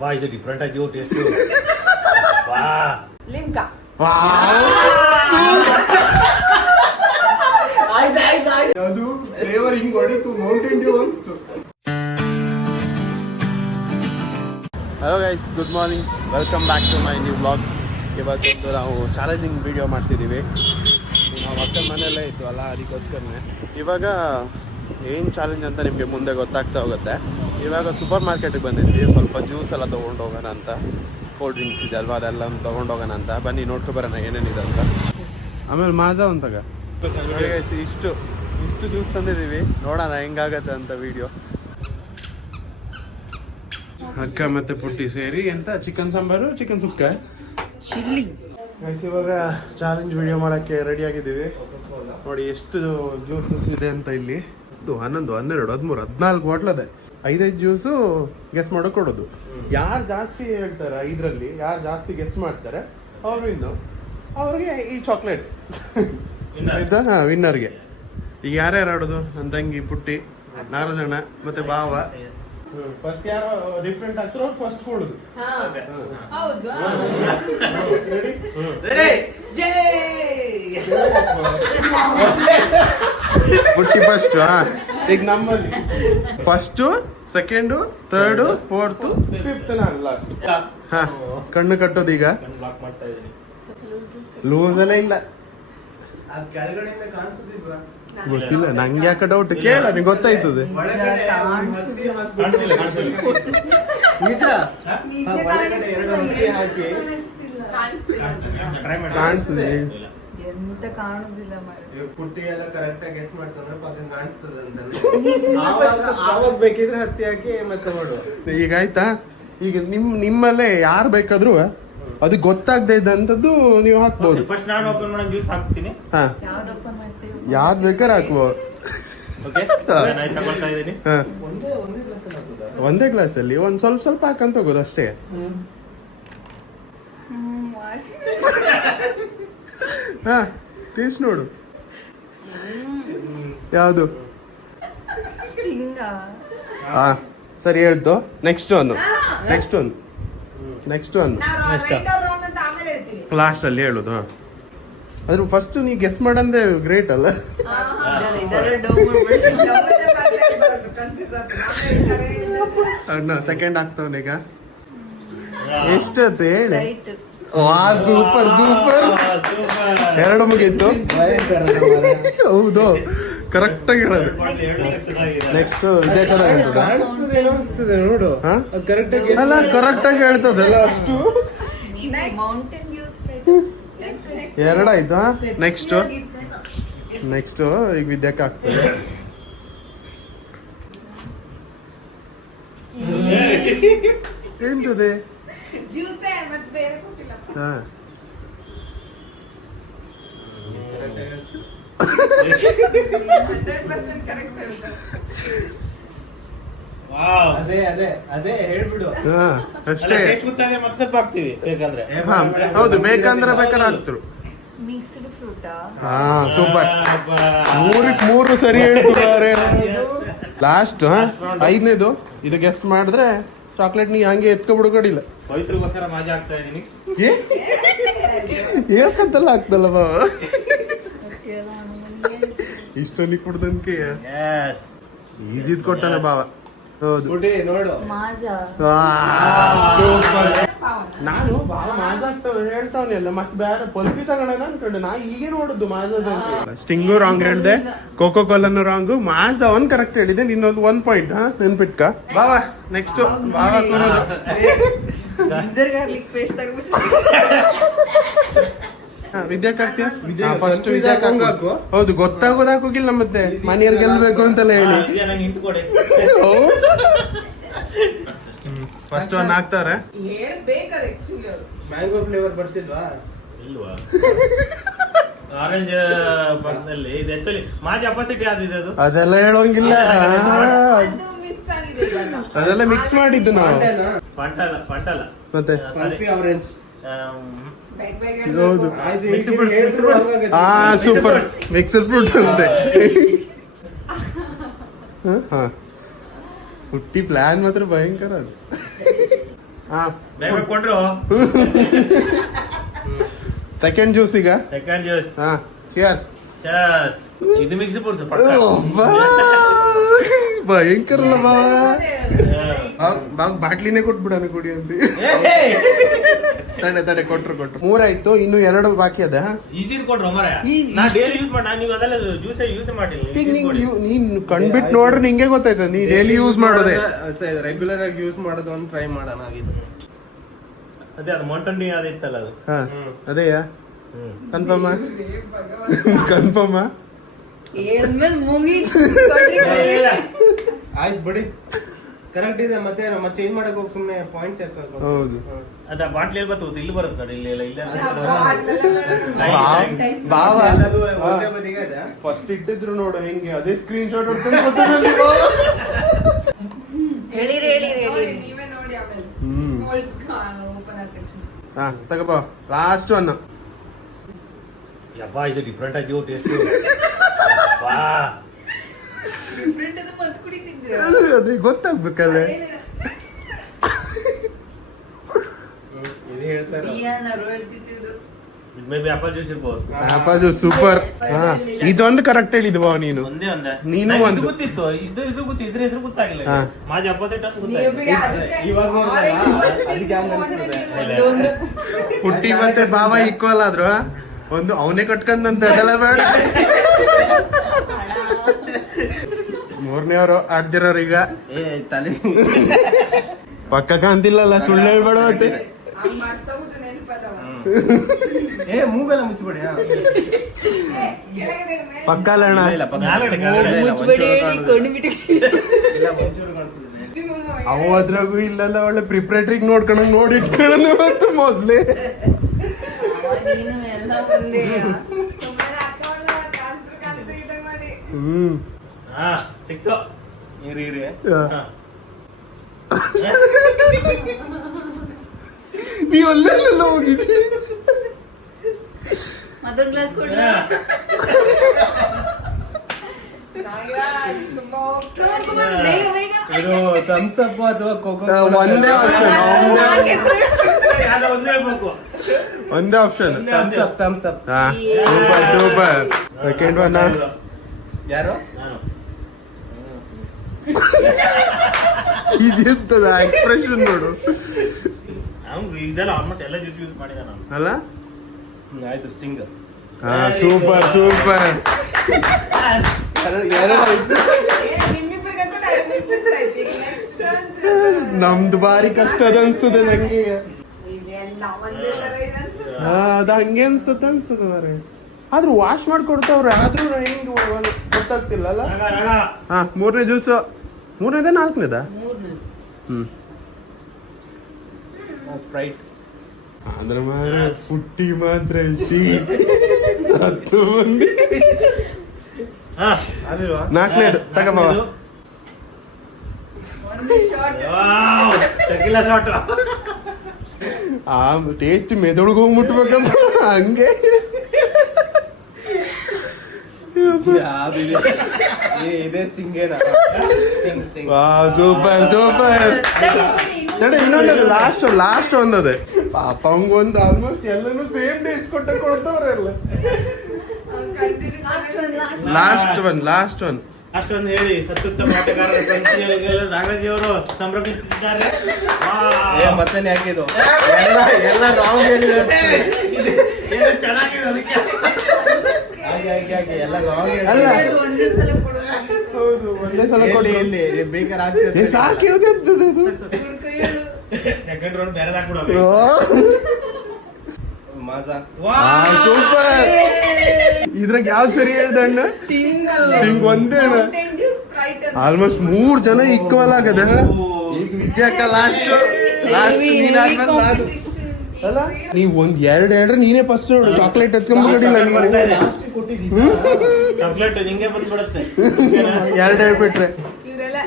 ಯಪ್ಪ ಇದು ಡಿಫ್ರೆಂಟ್ ಆಗಿವು ಟೇಸ್ಟ್. ಲಿಮ್ಕಾ. ಅದು ಫ್ಲೇವರ್ ಹಿಂಗ್ ಹೊಡಿತು ಮೌಂಟೇನ್ ಡ್ಯೂ ಅನ್ಸ್ತು. Hello guys, good morning, welcome back to my new blog. ಇವತ್ತೊಂದು ನಾವು ಚಾಲೆಂಜಿಂಗ್ ವಿಡಿಯೋ ಮಾಡ್ತಿದ್ದೀವಿ. ನಾವು ಅಕ್ಕನ ಮನೆಯಲ್ಲೇ ಇತ್ತು ಅಲ್ಲ, ಅದಕ್ಕೋಸ್ಕರನೇ. ಇವಾಗ ಏನು ಚಾಲೆಂಜ್ ಅಂತ ನಿಮಗೆ ಮುಂದೆ ಗೊತ್ತಾಗ್ತಾ ಹೋಗುತ್ತೆ. ಇವಾಗ ಸೂಪರ್ ಮಾರ್ಕೆಟಿಗೆ ಬಂದಿದ್ವಿ, ಸ್ವಲ್ಪ ಜ್ಯೂಸ್ ಎಲ್ಲ ತೊಗೊಂಡು ಹೋಗೋಣ ಅಂತ. ಕೋಲ್ಡ್ ಡ್ರಿಂಕ್ಸ್ ಇದೆ ಅಲ್ವಾ, ಅದೆಲ್ಲ ತೊಗೊಂಡು ಹೋಗೋಣ ಅಂತ. ಬನ್ನಿ ನೋಡ್ಕೊ ಬರೋಣ ಏನೇನಿದೆ ಅಂತ. ಆಮೇಲೆ ಮಾಜಾ ಒಂತಾಗ ಇಷ್ಟು ಜ್ಯೂಸ್ ತಂದಿದ್ದೀವಿ, ನೋಡೋಣ ಹೆಂಗಾಗತ್ತೆ ಅಂತ ವಿಡಿಯೋ. ಅಕ್ಕ ಮತ್ತೆ ಪುಟ್ಟಿ ಸೇರಿ ಎಂತ ಚಿಕನ್ ಸಾಂಬಾರು, ಚಿಕನ್ ಸುಕ್ಕ, ಚಿಲ್ಲಿ. ಇವಾಗ ಚಾಲೆಂಜ್ ವಿಡಿಯೋ ಮಾಡೋಕ್ಕೆ ರೆಡಿ ಆಗಿದ್ದೀವಿ. ನೋಡಿ ಎಷ್ಟು ಜ್ಯೂಸಸ್ ಇದೆ ಅಂತ. ಇಲ್ಲಿ 11, 12, 13, 14 ಬಾಟ್ಲ್ ಅದೇ. 5 ಜ್ಯೂಸು ಗೆಸ್ ಮಾಡೋ ಕೊಡೋದು. ಯಾರು ಜಾಸ್ತಿ ಹೇಳ್ತಾರೆ ಇದರಲ್ಲಿ, ಯಾರು ಜಾಸ್ತಿ ಗೆಸ್ ಮಾಡ್ತಾರೆ ಅವರು ಅವ್ರಿಗೆ ಈ ಚಾಕ್ಲೇಟ್ ಆಯ್ತಾ, ವಿನ್ನರ್ಗೆ. ಈಗ ಯಾರ್ಯಾರು ಆಡೋದು? ನನ್ನ ತಂಗಿ ಪುಟ್ಟಿ, 4 ಜನ, ಮತ್ತೆ ಭಾವ. ಫಸ್ಟ್ ಯಾರು ಡಿಫ್ರೆಂಟ್ ಆಗ್ತಾರೋ ಅವ್ರು ಫಸ್ಟ್ ಕೊಡುದು. ಪುಟ್ಟಿ ಫಸ್ಟ್. ಈಗ ನಮ್ಮಲ್ಲಿ first, second, third, fourth, fifth, ನಾನು ಲಾಸ್ಟ್. ಹಾ, ಕಣ್ಣು ಕಟ್ಟೋದು ಈಗ. ಲೂಸ್ ಎಲ್ಲ ಇಲ್ಲ, ಗೊತ್ತಿಲ್ಲ ನಂಗೆ. ಯಾಕೆ ಡೌಟ್ ಕೇಳ, ನಿಂಗೆ ಗೊತ್ತಾಯ್ತದೆ. ಕಾಣಿಸ್ತದೆ ಎಂತ ಕಾಣುದಿಲ್ಲ. ಪುಟ್ಟಿ ಎಲ್ಲ ಕರೆಕ್ಟ್ ಆಗಿ ಗೆಸ್ ಮಾಡ್ತಾನೆ, ಪಕ್ಕ ಕಾಣಿಸ್ತದೆ ಅಂತ. ಆವಾಗ ಬೇಕಿದ್ರೆ ಹತ್ತಿ ಹಾಕಿ ಮತ್ತೆ ಮಾಡುವ. ಈಗ ಆಯ್ತಾ, ಈಗ ನಿಮ್ಮಲ್ಲೇ ಯಾರು ಬೇಕಾದ್ರೂ ಅದು ಗೊತ್ತಾಗದೆ ಇದ್ದಂಥದ್ದು ನೀವು ಹಾಕ್ಬೋದು. ಫಸ್ಟ್ ನಾನು ಓಪನ್ ಮಾಡೋ ಜ್ಯೂಸ್ ಹಾಕ್ತೀನಿ. ಹಾ, ಯಾವ್ದು ಓಪನ್ ಮಾಡ್ತೀವಿ? ಯಾವ್ದು ಬೇಕಾದ್ರೆ ಹಾಕ್ಬೋದು. ಓಕೆ, ನಾನು ತಗೊಳ್ತಾ ಇದ್ದೀನಿ. ಒಂದೇ ಗ್ಲಾಸಲ್ಲಿ ಒಂದ್ ಸ್ವಲ್ಪ ಹಾಕಂತ ಹೋಗೋದು ಅಷ್ಟೇ. ಹಾ, ಟೇಸ್ಟ್ ನೋಡು ಯಾವುದು. ಹಾ ಸರಿ, ಹೇಳ್ತು. ನೆಕ್ಸ್ಟ್ ಒಂದು ಲಾಸ್ಟ್ ಅಲ್ಲಿ ಹೇಳುದು. ಅದ್ರ ಫಸ್ಟ್ ನೀ ಗೆಸ್ ಮಾಡಂದೆ ಗ್ರೇಟ್ ಅಲ್ಲ. ಸೆಕೆಂಡ್ ಆಗ್ತಾವನ ಈಗ. ಎಷ್ಟತ್ತು ಹೇಳಿ. ಸೂಪರ್ ಸೂಪರ್, 2 ಮುಗೀತು. ಹೌದು, ಕರೆಕ್ಟ್ ಆಗಿ ಹೇಳೋದು. ನೆಕ್ಸ್ಟ್ ನೋಡು, ಅಲ್ಲ ಕರೆಕ್ಟ್ ಆಗಿ ಹೇಳ್ತದಲ್ಲ ಅಷ್ಟು. 2 ಆಯ್ತು. ನೆಕ್ಸ್ಟ್ ಈಗ ವಿದ್ಯಾಕ್ಕೆ ಆಗ್ತದೆ. ಎಂತದೆ? ಹಾ, ಅದೇ ಹೇಳ್ಬಿಡು. ಅಷ್ಟೇ. ಮತ್ತೆ ಸ್ವಲ್ಪ ಹಾಕ್ತಿವಿ ಬೇಕಂದ್ರೆ. ಹೌದು, ಬೇಕಾದ್ರೆ ಹಾಕ್ತರು. Mixed fruit. ಹಾ, ಸೂಪರ್. 3 ಸರಿ ಹೇಳ್ತಾರೆ. ಲಾಸ್ಟ್ 5ನೇದು ಇದು ಗೆಸ್ ಮಾಡಿದ್ರೆ ಚಾಕ್ಲೇಟ್ ನೀ ಹಂಗೆ ಎತ್ಕೊಬಿಡ್ಕೊಡಿಲ್ಲ. ಪವಿತ್ರಗೋಸ್ಕರ ಮಾಜಾ ಆಗ್ತಾ ಇದೀನಿ. ಹೇಳ್ಕಂತಲ್ಲ ಆಗ್ತಲ್ಲ ಬಾವ. ಇಷ್ಟೊಂದು ಕುಡ್ದನ್ಕೆ ಈಸಿ ಕೊಟ್ಟಾನ ಬಾವ. ಹೌದು ನೋಡು, ನಾನು ಬಾಳ ಮಾಜಾ ಆಗ್ತಾವ ಹೇಳ್ತಾವನಿ ಅಲ್ಲ, ಮತ್ತೆ ಬೇರೆ ಪಲ್ಪಿ ತಗೋಣ ಅನ್ಕೊಂಡೆ. ನಾ ಈಗ ನೋಡುದು ಮಾಜಾ. ಸ್ಟಿಂಗು ರಾಂಗ್ ಹೇಳ್ದೆ, ಕೋಕೋ ಕೋಲನ್ನು ರಾಂಗು, ಮಾಜಾ ಅವನ್ ಕರೆಕ್ಟ್ ಹೇಳಿದೆ. ಇನ್ನೊಂದು 1 ಪಾಯಿಂಟ್ ನೆನ್ಪಿಟ್ಕ ಬಾವ. ನೆಕ್ಸ್ಟ್ ಬಾವ ವಿದ್ಯಾಕ್ ಆಗ್ತೀಯ. ಫಸ್ಟ್ ವಿದ್ಯಾಕ್ ಹಾಕು. ಹೌದು, ಗೊತ್ತಾಗೋದಾಕೋಗಿಲ್ಲ ಮತ್ತೆ ಮನೆಯಲ್ಲಿ ಗೆಲ್ಬೇಕು ಅಂತೆಲ್ಲ ಹೇಳಿ. ಫಸ್ಟ್ 1 ಹಾಕ್ತಾರೆ. ಮ್ಯಾಂಗೋ ಫ್ಲೇವರ್ ಬರ್ತಿಲ್ವಾ? ಇಲ್ವಾ? ಆರೆಂಜ್ ಪಕ್ಕದಲ್ಲಿ ಇದೆ. ಆಕ್ಚುಲಿ ಮಾಜಿ ಅಪೋಸಿಟ್ ಯಾವ್ದಿದೆ ಅದು? ಅದೆಲ್ಲ ಹೇಳೋಂಗಿಲ್ಲ, ಅದೆಲ್ಲ ಮಿಕ್ಸ್ ಮಾಡಿದ್ದು ನಾವು. ಪಂಟಲ ಮತ್ತೆ ಆರೆಂಜ್. ಹೌದು, ಸೂಪರ್ ಮಿಕ್ಸರ್ ಫ್ರೂಟ್ ಅಂತೆ. ಹುಟ್ಟಿ ಪ್ಲಾನ್ ಮಾತ್ರ ಭಯಂಕರ ಅದು. ಹಾ ಬೇಗ ಕೊಟ್ರು ಸೆಕೆಂಡ್ ಜ್ಯೂಸ್ ಈಗ ಸೆಕೆಂಡ್ ಜ್ಯೂಸ್. ಹಾ ಚಿಯರ್ಸ್. ಚಸ್. ಇದು ಮಿಕ್ಸ್ ಪುಡ್ಸು ಭಯಂಕರ ಅಲ್ಲ ಬಾವ ಬಾಟ್ಲಿನೇ ಕೊಟ್ಬಿಡೋಣ ಕುಡಿ ಅಂತ. ತಡೆ ಕೊಟ್ರು ಮೂರಾಯ್ತು, ಇನ್ನು 2 ಬಾಕಿ ಅದ. ಈಸಿ ಕೊಟ್ರು ಮರ. ಈ- ನಾ ಡೈಲಿ ಯೂಸ್ ಮಾಡಿ ನೀವು ಅದೆಲ್ಲ ಯೂಸ್ ಮಾಡಿಲ್ಲ. ಈಗ ನೀನ್ ಕಂಡ್ಬಿಟ್ಟು ನೋಡ್ರೆ ನಿಂಗೆ ಗೊತ್ತಾಯ್ತದ ನೀ ಡೈಲಿ ಯೂಸ್ ಮಾಡೋದೇ. ರೆಗ್ಯುಲರ್ ಆಗಿ ಯೂಸ್ ಮಾಡೋದು ಒಂದು ಟ್ರೈ ಮಾಡೋಣ ಆಗಿದ್ದು. ಅದೇ ಅದು ಮೌಂಟನ್ ಡ್ಯೂ ಅದಿತ್ತಲ್ಲ ಅದು. ಹಾ ಅದೇಯಾ ಕನ್ಫರ್ಮ ಹೇಳಿದ್ಮೇಲೆ ಮುಗಿ ಆಯ್ತು ಬಿಡಿ, ಕರೆಕ್ಟ್ ಇದೆ. ಮತ್ತೆ ಚೇಂಜ್ ಮಾಡಕ್ ಹೋಗಿ ಸುಮ್ನೆ ಪಾಯಿಂಟ್ಸ್ ಯಾಕೆ? ಹೌದು. ಅದ ಬಾಟ್ಲಿ ಎಲ್ಲಿ ಬರ್ತದೆ? ಇಲ್ಲಿ ಬರುತ್ತೆ ನೋಡಿ, ಇಲ್ಲಿ ಇಲ್ಲ ಬಾವ ಎಲ್ಲದು ಒಂದೇ ಬದಿಗೆ ಇದೆ. ಫಸ್ಟ್ ಇಟ್ಟಿದ್ರು ನೋಡು ಹೆಂಗೆ, ಅದೇ ಸ್ಕ್ರೀನ್ ಶಾಟ್ ಹೇಳಿರಿ ನೀವೇ ನೋಡಿ ಆಮೇಲೆ ಓಪನ್ ಆದ ತಕ್ಷಣ. ಹಾ ತಗೋಬಾ ಲಾಸ್ಟ್ ಒನ್. ಯಪ್ಪ ಇದು ಡಿಫ್ರೆಂಟ್ ಆಗಿ ಟೇಸ್ಟ್. ವಾ ಡಿಫ್ರೆಂಟ್ ಅದು ಮತ್ ಕುಡಿತಿದ್ರು. ಅದೇ ಗೊತ್ತಾಗ್ಬೇಕಲ್ಲ. ಇದು ಹೇಳ್ತಾರೆ ಏನಾರು ಹೇಳ್ತಿದ್ದು ಇದು ಮೇ ಬಿ ಆಪಲ್ ಜ್ಯೂಸ್ ಇರ್ಬೋದು. Apple super. ಹಾ ಇದೊಂದು ಕರೆಕ್ಟ್ ಹೇಳಿದ್ವಾ ನೀನು? ಒಂದೇ ನೀನು ನಂಗೆ ಒಂದು. ಇದು ಗೊತ್ತಿತ್ತು, ಇದು ಗೊತ್ತು, ಇದ್ರ ಹೆಸರು ಗೊತ್ತಾಗಿಲ್ಲ. ಹಾ. ಮಾಜಿ ಅಪೋಸಿಟ್ ಅಂತ ಗೊತ್ತಾಗಿಲ್ಲ. ಇವಾಗ ನೋಡಿದ್ರಲ್ಲ, ಅದಕ್ಕೆ ಹಂಗ್ ಅನ್ಸ್ತದೆ. ಪುಟ್ಟಿ ಮತ್ತೆ ಬಾವ ಈಕ್ವಲ್ ಆದ್ರು ಒಂದು ಅವನೇ ಕಟ್ಕೊಂಡಂತೆ ಅದೆಲ್ಲ ಬೇಡ. ಮೂರನೇವರು ಆಡ್ದಿರೋರು ಈಗ ಏ ತಲೆ ಪಕ್ಕ ಕಾಂತಿಲ್ಲಲ್ಲ, ಸುಳ್ಳು ಹೇಳ್ಬೇಡ ಮತ್ತೆ. ಹಂಗ್ ಮಾಡ್ತೋಗುದು ನೆನಪಲ್ಲವ. ಏ ಮೂಗೆಲ್ಲ ಮುಚ್ಚಬೇಡಿ. ಕೆಳಗಡೆ ಮೇಲೆ ಪಕ್ಕ ಅಲ್ಲ ಅಣ್ಣ. ಇಲ್ಲ, ನಾಲ್ಗಡೆ ಮುಚ್ಬೇಡಿ ಹೇಳಿ ಕಣ್ಣು ಬಿಟ್ಟು ಇಲ್ಲ, ಒಂಚೂರು ಕಾಣಿಸ್ತದೆ. ಅವು ಅದ್ರಾಗೂ ಇಲ್ಲಲ್ಲ, ಒಳ್ಳೆ ಪ್ರಿಪ್ರೇಟರಿಗೆ ನೋಡ್ಕೊಂಡ್ ನೋಡಿ ಇಟ್ಕೊಳ್ಳೋಣ ಮತ್ತು ಮೊದ್ಲೇ. ನೀನು ಎಲ್ಲ ಒಂದೇ. ಸುಮ್ಮನೆ ಹಾಕೊಂಡು ಕಾಣಿಸ್ತಾ ಇದ್ದಂಗ್ ಮಾಡಿ. ಹಾ ಸಿಕ್ತು. ಇರಿ ಹಾ. ನೀವ್ ಅಲ್ಲೆಲ್ಲ ಹೋಗಿದ್ರಿ. ಮತ್ತೊಂದು ಗ್ಲಾಸ್ ಕೊಡಿ. ನಾಯಿಗ ತುಂಬಾ ಹೋಗ್ತಾ ಬೇಗ ಬೇಗ. ಇದು ಥಮ್ಸ್ ಅಪ್ ಅಥವಾ ಕೋಕೋ ಒಂದೇ ಆಪ್ಷನ್, ಯಾವ್ದೋ ಒಂದ್ ಹೇಳ್ಬೇಕು. ಒಂದೇ ಆಪ್ಷನ್. Thumbs up. ಹಾ ಸೂಪರ್. ಸೆಕೆಂಡ್ ಒನ್ ಯಾರು? ನಾನು. ಇದೆಂತದ ಎಕ್ಸ್ಪ್ರೆಷನ್ ನೋಡು. ಅವ್ನು ಇದೆಲ್ಲ ಆಲ್ಮೋಸ್ಟ್ ಎಲ್ಲ ಜ್ಯೂಸ್ ಯೂಸ್ ಮಾಡಿದ ನಾನು. ಅಲ್ಲ ಆಯ್ತು ಸ್ಟಿಂಗ್. ಹಾ ಸೂಪರ್ ಸೂಪರ್. ನಿಮ್ಮಿಬ್ಬರಿಗಂತೂ ಟೈಮ್ ಮಿಸ್ ಆಯ್ತು. ಈಗ ನೆಕ್ಸ್ಟ್ ನಮ್ದು ಬಾರಿ ಕಷ್ಟ ಅದ ಅನ್ಸ್ತದೆ ನಂಗೆ. ಇದೆಲ್ಲ ಒಂದೇ ತರ ಇದೆ ಅನ್ಸುತ್ತೆ. ಹಾ ಅದ ಹಂಗೆ ಅನ್ಸ್ತದೆ ಮಾರೆ. ಆದ್ರೂ ವಾಶ್ ಮಾಡ್ಕೊಡ್ತಾವ್ರೆ, ಆದ್ರೂ ಹೆಂಗ್ ಗೊತ್ತಾಗ್ತಿಲ್ಲ ಅಲ್ಲ. ಹಾ ಮೂರನೇ ಜ್ಯೂಸ್. ಮೂರನೇದ ನಾಲ್ಕನೇದ? ಮೂರ್ನು. ಸ್ಪ್ರೈಟ್. ಅಂದ್ರೆ ಮಾತ್ರ ಪುಟ್ಟಿ ಮಾತ್ರ ಹತ್ತು ಮಂದಿ. ಹಾ. ಅಲ್ವಾ? ನಾಲ್ಕನೇದು ತಗೋಬಾ. ಒಂದು ಶಾರ್ಟ್. ವಾವ್, ತೆಗಿಲ್ಲ ಶಾಟ್. ಆ ಟೇಸ್ಟ್ ಮೆದುಳಿಗೆ ಹೋಗಿ ಮುಟ್ಬೇಕಂತ ಹಂಗೆ. ಇದೇ ಸ್ಟಿಂಗ್ ಏನ? ಸ್ಟಿಂಗ್. Super super. ನಡೆ ಇನ್ನೊಂದು ಲಾಸ್ಟ್ ಒಂದದೆ ಪಾಪ ಹಂಗೊಂದು ಆಲ್ಮೋಸ್ಟ್ ಎಲ್ಲಾನು ಸೇಮ್ ಟೇಸ್ಟ್ ಕೊಡ್ತಾವ್ರೆ ಎಲ್ಲ. ಲಾಸ್ಟ್ ಒನ್ ಅಷ್ಟೊಂದು ಹೇಳಿ ಅತ್ಯುತ್ತಮ ಆಟಗಾರರ ಪ್ರಶಸ್ತಿಗಳಿಗೆಲ್ಲ ನಾಗರಾಜಿಯವರು ಸಂರಕ್ಷಿಸಿದ್ದಾರೆ. ಏ ಮತ್ತೆ ಯಾಕಿದು ಎಲ್ಲ ರಾಂಗ್ ಹೇಳಿದ್ರೆ ಚೆನ್ನಾಗಿದೆ ಅದಕ್ಕೆ. ಹಾಗೆ ಎಲ್ಲ ರಾಂಗ್ ಅಲ್ಲ. ಹೇಳಿ. ಒಂದೇ ಸಲ ಕೊಡೋದು. ಹೌದು ಒಂದೇ ಸಲ ಕೊಡ್ಲಿ. ಎಲ್ಲಿ ಬೇಕಾದ್ರೆ ಆಗ್ತದೆ. ಸಾಕಿ ಸೆಕೆಂಡ್ ರೌಂಡ್ ಬೇರೆ ಹಾಕ್ಬಿಡೋದು. ಮಾಜಾ. ಸೂಪರ್. ಇದ್ರಾಗ ಯಾವ ಸರಿ ಹೇಳ್ದಣ್ಣ? ಹಿಂಗ್ ಒಂದೇ ಅಣ್ಣ. ಆಲ್ಮೋಸ್ಟ್ 3 ಜನ ಈಕ್ವಲ್ ಆಗದ. ಈಗ ವಿಜಯಕ್ಕ ಲಾಸ್ಟ್ ಅಲ್ಲ. ನೀವ್ ಒಂದ್ ಎರಡು ಹೇಳ್ರೆ ನೀನೇ ಫಸ್ಟ್ ನೋಡು. ಚಾಕ್ಲೇಟ್ ಎತ್ಕೊಂಡ್ಬಿಡಿಲ್ಲ. ಚಾಕ್ಲೇಟ್ ನಿಂಗೆ ಬಂದ್ಬಿಡುತ್ತೆ. 2 ಹೇಳ್ಬಿಟ್ರೆ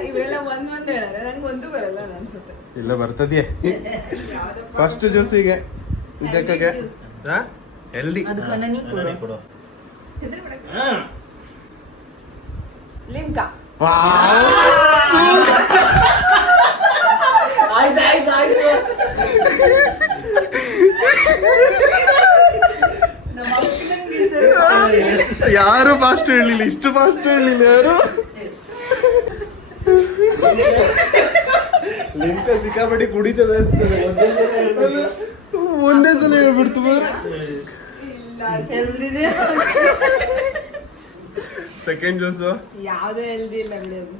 ಇವೆಲ್ಲ ಒಂದ್ ಹೇಳಲ್ಲ, ನಂಗೆ ಒಂದು ಬರಲ್ಲ ಅನ್ಸುತ್ತೆ. ಇಲ್ಲ ಬರ್ತದ್ಯೆ. First ಜ್ಯೂಸಿಗೆ ವಿಜಯಕ್ಕೆ healthy. ಅದಕ್ಕೆ ನೀ ಕೊಡು. ಕೊಡು. ಹೆದ್ರಿ ಬಿಡಕ್ಕೆ. ಹಾ. ಲಿಮ್ಕಾ. ನಮ್ಮ ಅಪ್ಪನಿಗೆ ಹೆಸರು ಯಾರು ಫಾಸ್ಟ್ ಹೇಳಲಿಲ್ಲ, ಇಷ್ಟು ಫಾಸ್ಟ್ ಹೇಳಲಿಲ್ಲ ಯಾರು. ಲಿಂಕ ಸಿಕ್ಕಾಪಟ್ಟಿ ಕುಡಿತದೆ ಅನ್ಸ್ತದೆ. ಒಂದೇ ಸಲ ಹೇಳ್ಬಿಡ್ತು ಹೆಲ್ದಿದೆ. Second juice. ಯಾವ್ದು ಹೆಲ್ದಿ ಇಲ್ಲ ಬಿಡೋದು.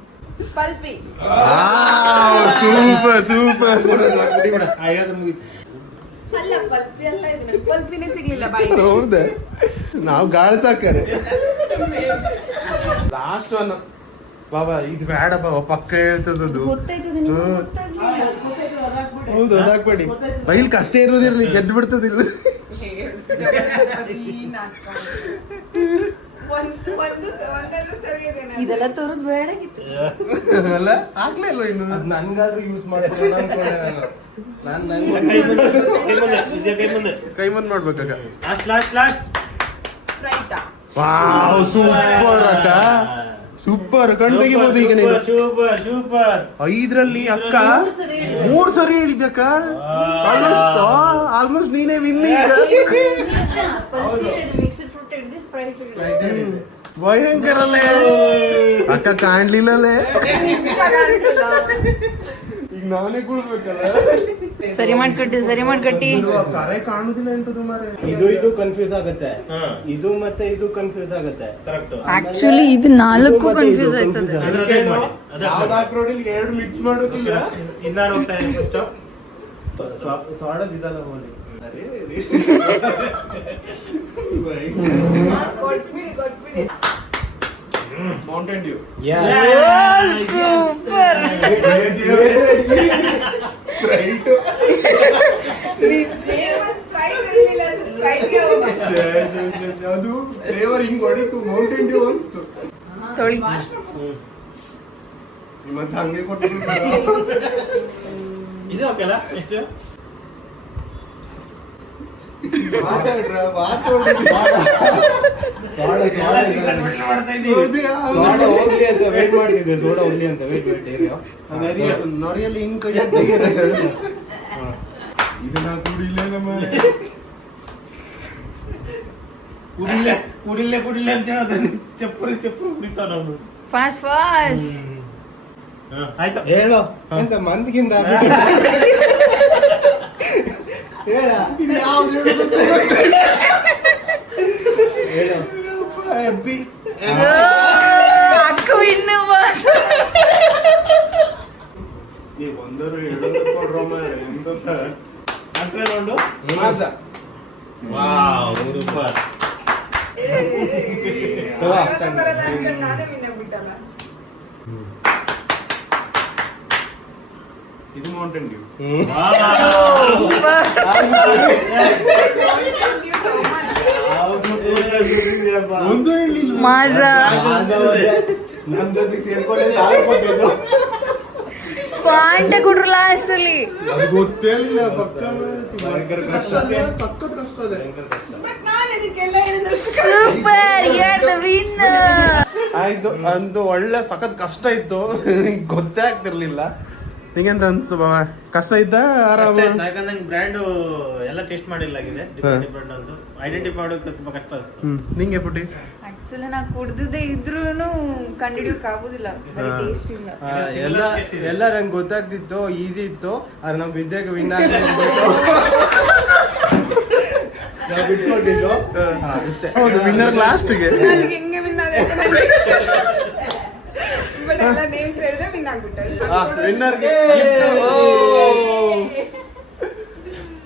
ಪಲ್ಪಿ. Super super. ಅಲ್ಲ ಪಲ್ಪಿ ಅಲ್ಲ ಇದು. ಪಲ್ಪಿನೇ ಸಿಗ್ಲಿಲ್ಲ ಬಾಯಿ. ಹೌದಾ, ನಾವು ಗಾಳಿ ಸಾಕಾರೆ. ಲಾಸ್ಟ್ ಒನ್ ಬಾಬಾ, ಇದು ಬೇಡ ಬಾಬಾ, ಪಕ್ಕ ಹೇಳ್ತದದು. ಗೊತ್ತಾಯ್ತದೆ ನಿಮ್ಗೆ, ಗೊತ್ತಾಗ್ಲಿಲ್ಲ. ಹೌದು, ಅದಾಕ್ಬೇಡಿ. ರೈಲ್ ಕಷ್ಟ ಇರೋದಿರ್ಲಿ, ಗೆದ್ದು ಬಿಡ್ತದಿಲ್ಲ. ಒಂದೆಲ್ಲ ಸರಿ ಇದೆ ನಾನು. ಇದೆಲ್ಲ ತೋರದ್ ಬೇಡಾಗಿತ್ತು. ಅಲ್ಲ, ಆಗ್ಲೇ ಇಲ್ವ ಇನ್ನು. ಅದ್ ನನ್ಗಾದ್ರೂ ಯೂಸ್ ಮಾಡ್ಕೊಂಡು ಅನ್ಕೊಂಡೆ ನಾನು. ಕೈ ಮುಂದ್ ಮಾಡ್ಬೇಕಾಗ. ಲಾಸ್ಟ್ ಸ್ಪ್ರೈಟಾ. ವಾವ್, ಸೂಪರ್ ಅಕ್ಕ, ಸೂಪರ್. ಕಣ್ ತೆಗಿಬಹುದು ಈಗ ನೀವು. ಸೂಪರ್ 5ರಲ್ಲಿ ಅಕ್ಕ ಮೂರ್ ಸರಿ ಹೇಳಿದೆ. 3 ಸರಿ ಹೇಳಿದ್ದಕ್ಕ. ಆಲ್ಮೋಸ್ಟ್ ನೀನೇ ವಿನ್ ಈಗ. ಮಿಕ್ಸ್ಡ್ ಫ್ರೂಟ್ ಹಿಡಿದು ಸ್ಪ್ರೈಟ್ ಹಿಡಿದು. ಭಯಂಕರ ಅಲ್ಲೇ ಅಕ್ಕ, ಕಾಣ್ಲಿಲ್ಲಲೇ. ಈಗ ನಾನೇ ಕುಳ್ಬೇಕಲ್ಲ. ಸರಿ ಮಾಡ್ಕಟ್ಟಿ. ಕರೆ ಕಾಣುದಿಲ್ಲ ಎಂತದು ಮಾರೆ. ಇದು ಕನ್ಫ್ಯೂಸ್ ಆಗುತ್ತೆ, ಇದು ಮತ್ತೆ ಇದು ಕನ್ಫ್ಯೂಸ್ ಆಗುತ್ತೆ. ಕರೆಕ್ಟ್. ಆಕ್ಚುಲಿ ಇದು 4 ಕನ್ಫ್ಯೂಸ್ ಆಯ್ತದೆ. ಯಾವ್ದಾಕ್ರೋಡಿಲ್ 2 ಮಿಕ್ಸ್ ಮಾಡೋದಿಲ್ಲ. ಇನ್ನಾರು ಹೋಗ್ತಾ ಇದೆ. ಸಾಡದ್ ಇದಲ್ಲ ಹೋಲಿ. ಕೊಟ್ಬಿಡಿ. Mountain Dew. Super. Right. Sprite ಇರಲಿಲ್ಲ, ಅದು ಸ್ಪ್ರೈಟ್ಗೆ ಹೋಗ್ಬೇಕು. ಅದು ಫ್ಲೇವರ್ ಹಿಂಗ್ ಹೊಡಿತು, ಮೌಂಟೇನ್ ಡ್ಯೂ ಅನ್ಸ್ತು. ತೊಳಿ. ಮತ್ತೆ ಹಂಗೆ ಕೊಟ್ಟಿದ್ರು. ಇದು ಓಕೆಲ್ಲ ಎಷ್ಟು ಮಾತಾಡ್ರ ಮಾಡ್ತಾ ಇದ್ದೀವಿ. ಸೋಡಾ ಹೋಗ್ಲಿ ಅಂತ ವೇಟ್ ಮಾಡ್ತಿದ್ದೆ, ಸೋಡಾ ಹೋಗ್ಲಿ ಅಂತ ವೇಟ್ ನೊರೆಯಲ್ಲಿ ಹಿಂಗ್ ಕೈ ಇದನ್ನ ಕುಡಿಲೇ ನಮ್ಮ ಕುಡಿಲ್ಲ ಅಂತ ಹೇಳೋದು. ಚಪ್ಪರು ಕುಡಿತಾವ ನಾವು. ಫಾಸ್ಟ್. ಆಯ್ತು, ಹೇಳೋ ಎಂತ ಮಂದಿಗಿಂತ ಹೇಳ ಹೇಳು. ಹ್ಯಾಪಿ. ಅಕ್ಕ ಇನ್ನು ನೀ ಒಂದರು ಹೇಳೋದು ಕೊಡ್ರೋ ಮಾರೆ. ಎಂತ ಅಂಟ್ರೆ ರೌಂಡು. ಮಾಸ. Wow, super. ಬರಲ್ಲ ಅನ್ಕೊಂಡು ನಾನೇ ವಿನ್ ಆಗ್ಬಿಟ್ಟಲ್ಲ. ಇದು ಮೌಂಟೇನ್ ಡ್ಯೂ. ಒಂದು ಹೇಳಿಲ್ಲ. ಮಾಜಾ. ನಮ್ ಜೊತೆಗೆ ಸೇರ್ಕೊಂಡೆ ಸಾಲ ಕೊಟ್ಟಿದ್ದು. ಪಾಯಿಂಟ್ ಕೊಟ್ರು ಲಾಸ್ಟ್ ಅಲ್ಲಿ. ಅದು ಗೊತ್ತೇ ಇಲ್ಲ. ಪಕ್ಕ ಭಯಂಕರ ಕಷ್ಟ. ಸಖತ್ ಕಷ್ಟ ಇದೆ. ಬಟ್ ನಾನು ಇದಕ್ಕೆಲ್ಲ ಹೇಳಿದ್ರೆ super, you are the winner. ಆಯ್ತು, ಅಂದು ಒಳ್ಳೆ ಸಖತ್ ಕಷ್ಟ ಇತ್ತು. ಗೊತ್ತೇ ಆಗ್ತಿರ್ಲಿಲ್ಲ. ನಿಂಗೆಂತ ಅನ್ಸ್ತು ಬಾವ? ಕಷ್ಟ ಇದ್ದ ಆರಾಮ? ಯಾಕಂದ್ರೆ ನಂಗೆ ಬ್ರ್ಯಾಂಡ್ ಎಲ್ಲ ಟೇಸ್ಟ್ ಮಾಡಿಲ್ಲಾಗಿದೆ. ಡಿಫ್ರೆಂಟ್ ಅಂತ ಐಡೆಂಟಿಫೈ ಮಾಡೋಕೆ ತುಂಬಾ ಕಷ್ಟ ಇತ್ತು. ನಿಂಗೆ ಪುಟ್ಟಿ? ಆಕ್ಚುಲಿ ನಾ ಕುಡ್ದಿದ್ದೆ ಇದ್ರೂನು ಕಂಡಿಡಿಯೋಕ್ ಆಗುದಿಲ್ಲ, ಬರೀ ಟೇಸ್ಟ್ ಇಲ್ಲ. ಎಲ್ಲ ನಂಗೆ ಗೊತ್ತಾಗ್ತಿತ್ತು, ಈಸಿ ಇತ್ತು. ಆದ್ರೆ ನಾವು ಬಿದ್ದಾಗ ವಿನ್ ನಾವು ಬಿಟ್ಕೊಂಡಿದ್ದು ಇಷ್ಟೇ. ಹೌದು, ವಿನ್ನರ್ ಲಾಸ್ಟ್ಗೆ. ನನಗೆ ಹೆಂಗೆ ವಿನ್ ಬಟ್ ಎಲ್ಲ ನೇಮ್ ಹೇಳಿದ್ರೆ ವಿನ್ ಆಗ್ಬಿಟ್ಟೆ. ವಿನ್ನರ್ಗೆ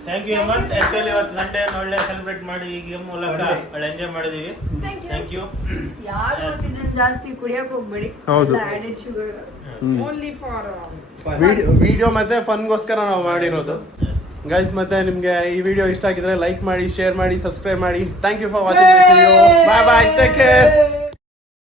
ಥ್ಯಾಂಕ್ ಯು ಹೇಮಂತ್. ಆಕ್ಚುಲಿ ಇವತ್ತು ಸಂಡೇ ಒಳ್ಳೆ ಸೆಲೆಬ್ರೇಟ್ ಮಾಡಿ ಈ ಗೇಮ್ ಮೂಲಕ ಒಳ್ಳೆ ಎಂಜಾಯ್ ಮಾಡಿದೀವಿ. Thank you. ಯಾರು ಇದನ್ನ ಜಾಸ್ತಿ ಕುಡಿಯಕ್ ಹೋಗ್ಬೇಡಿ. ಹೌದು. Added sugar. Only for video ಮತ್ತೆ ಫನ್ಗೋಸ್ಕರ ನಾವು ಮಾಡಿರೋದು ಗೈಸ್. ಮತ್ತೆ ನಿಮ್ಗೆ ಈ ವಿಡಿಯೋ ಇಷ್ಟ ಆಗಿದ್ರೆ ಲೈಕ್ ಮಾಡಿ, ಶೇರ್ ಮಾಡಿ, ಸಬ್ಸ್ಕ್ರೈಬ್ ಮಾಡಿ. Thank you for watching this video. Bye bye, take care.